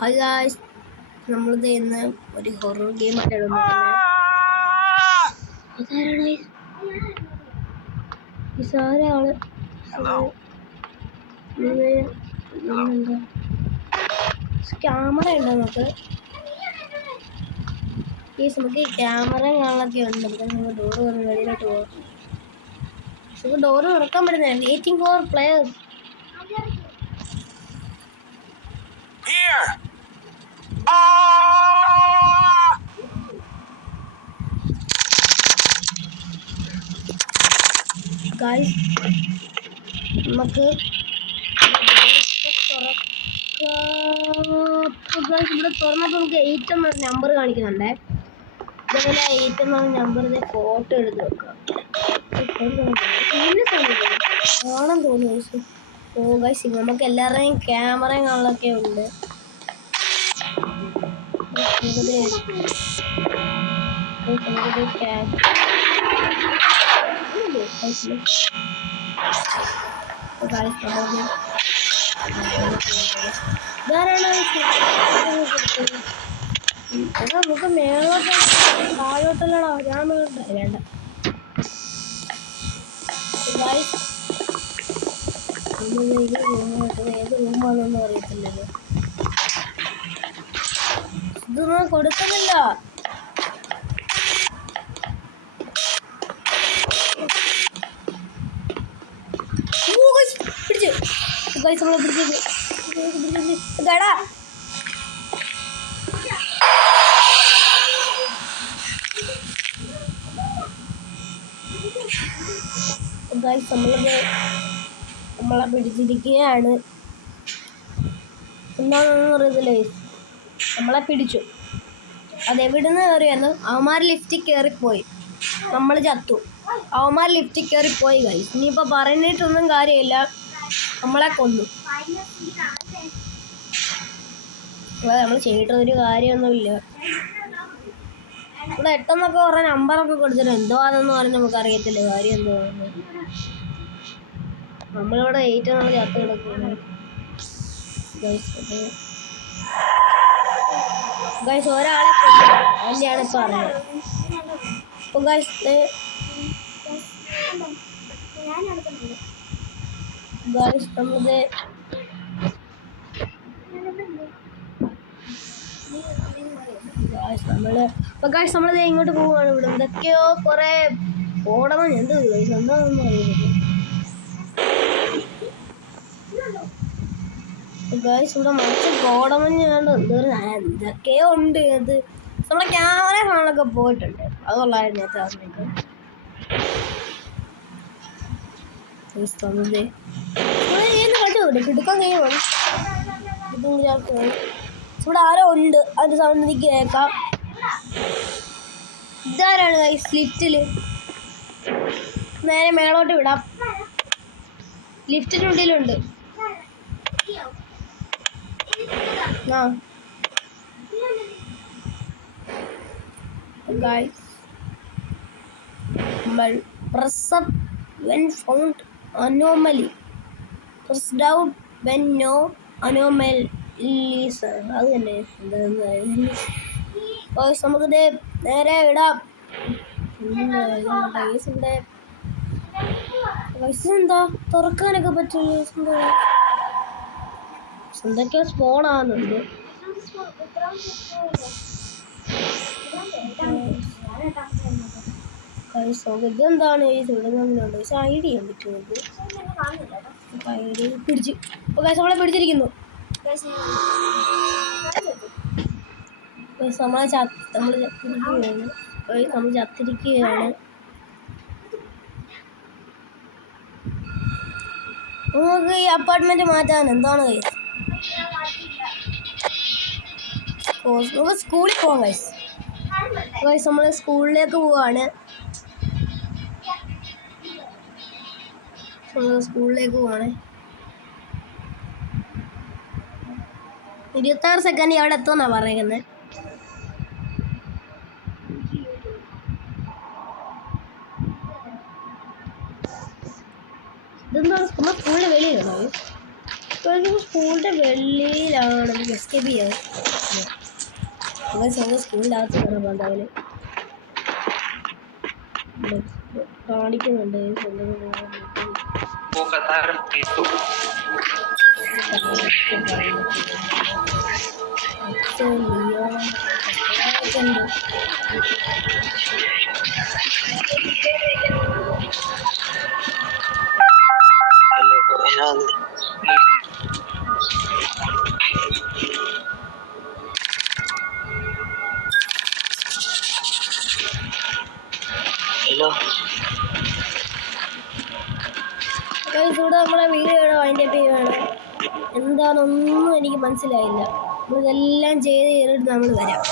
Hi guys, നമ്മളിത് ഇന്ന് ഒരു ഹൊറർ ഗെയിം ആയിട്ടാണ് ക്യാമറ ഉണ്ട്. നമുക്ക് ക്യാമറ കാണാനൊക്കെ ഉണ്ട്. നമുക്ക് ഡോറ് വന്ന് വെളിയിലോട്ട് പോകാം. നമുക്ക് ഡോറ് തുറക്കാൻ പറ്റുന്നില്ല. Waiting for players. ഗായ്സ്, നമുക്ക് ഇവിടെ തുറന്നപ്പോൾ നമുക്ക് 8 എന്ന നമ്പർ കാണിക്കുന്നുണ്ടേ. ഇതേപോലെ 8 എന്ന നമ്പറിന്റെ ഫോട്ടോ എടുത്ത് വെക്കാം. കാണാൻ തോന്നുന്നു. ഓ ഗായ്സ്, നമുക്ക് എല്ലാവരുടെയും ക്യാമറയും കാണാനൊക്കെ ഉണ്ട്. നമുക്ക് മേളോട്ട് താഴോട്ടല്ലടാ, ഞാൻ വേണ്ട ഏത് റൂമാണെന്നൊന്നും അറിയത്തില്ലല്ലോ. ഇതൊന്നും കൊടുക്കുന്നില്ല. നമ്മളെ പിടിച്ചിരിക്കുകയാണ്. എന്താണെന്ന് അറിയത്തില്ല. നമ്മളെ പിടിച്ചു. അതെവിടുന്ന് കയറിയെന്ന് അവന്മാർ ലിഫ്റ്റിൽ കയറിപ്പോയി. നമ്മൾ ചത്തു. അവന്മാർ ലിഫ്റ്റിൽ കയറിപ്പോയി ഗൈസ്. ഇനിയിപ്പോൾ പറഞ്ഞിട്ടൊന്നും കാര്യമില്ല, നമ്മളെ കൊന്നു. നമ്മൾ ചെയ്തിട്ടൊരു കാര്യമൊന്നുമില്ല. ഇവിടെ 8 എന്നൊക്കെ പറഞ്ഞ നമ്പറൊക്കെ കൊടുത്തിട്ട് എന്തോ അതെന്ന് പറഞ്ഞ് നമുക്കറിയത്തില്ല കാര്യം എന്തോന്ന്. നമ്മളിവിടെ 8 എന്നുള്ള ചത്ത് കിടക്കുന്നു ഗൈസ്. ഒരാളെ അതിൻ്റെയാണ് ഇപ്പം അറിഞ്ഞത്. അപ്പോൾ ഗൈസ് നമ്മളിത് നമ്മളിത് ഇങ്ങോട്ട് പോവുകയാണ്. ഇവിടെ എന്തൊക്കെയോ കുറെ ഓടണം. എന്ത് ഗൈസ് എന്താണെന്ന് അറിയുന്നത് ഗൈസ്. ഇവിടെ മറ്റു കോടമഞ്ഞാണ്ട് എന്തൊക്കെയോ ഉണ്ട്. അത് നമ്മളെ ക്യാമറ കാണാനൊക്കെ പോയിട്ടുണ്ട്. അതുകൊള്ളായിരുന്നു നേരത്തെ പറഞ്ഞിട്ട്. കിടക്കാൻ കഴിയുമോ? ഇവിടെ ആരോ ഉണ്ട്. അതിന്റെ സൗണ്ട് എനിക്ക് കേൾക്കാം. ഇതാരാണ് ഗൈസ് ലിഫ്റ്റില്? നേരെ മേളോട്ട് വിടാം. ലിഫ്റ്റിനുള്ളിലുണ്ട്. ആ ഗൈസ്, നമ്മൾ press up when found anomaly, press down when no anomalies. അത് തന്നെ നമുക്കിത് നേരെ ഇടാം. എന്താ തുറക്കാനൊക്കെ പറ്റില്ല. എന്തൊക്കെയോ സ്പോണാകുന്നുണ്ട്. ഇതെന്താണ് ഈ തുടങ്ങുന്നുണ്ട്? പക്ഷെ ഐഡി ചെയ്യാൻ പറ്റുന്നത് ഐഡി പിടിച്ച് നമ്മളെ പിടിച്ചിരിക്കുന്നു. നമ്മൾ ചത്തിരിക്കുകയാണ്. നമുക്ക് ഈ അപ്പാർട്ട്മെന്റ് മാറ്റാൻ എന്താണ് ഗൈസ്? നമുക്ക് സ്കൂളിൽ പോവാം ഗൈസ്. നമ്മൾ സ്കൂളിലേക്ക് പോവാണ്. സ്കൂളിലേക്ക് പോവാണ്. 26 സെക്കൻഡ് അവിടെ എത്തുമെന്നാണ് പറയുന്നത്. ഇതെന്താ സ്കൂളിൽ വെളിയിലാണോ? സ്കൂളിന്റെ വെളിയിലാണ് നമുക്ക് എസ്കേപ്പ് ചെയ്യാൻ. സ്വന്തം സ്കൂളിൻ്റെ അകത്ത് കയറാൻ എന്തായാലും കാണിക്കുന്നുണ്ട്. ഇവിടെ നമ്മളെ വീഡിയോ വൈൻഡപ്പ് ചെയ്യുകയാണ്. എന്താണെന്നൊന്നും എനിക്ക് മനസ്സിലായില്ല. ഇതെല്ലാം ചെയ്ത് കഴിഞ്ഞിട്ട് നമ്മൾ വരാം.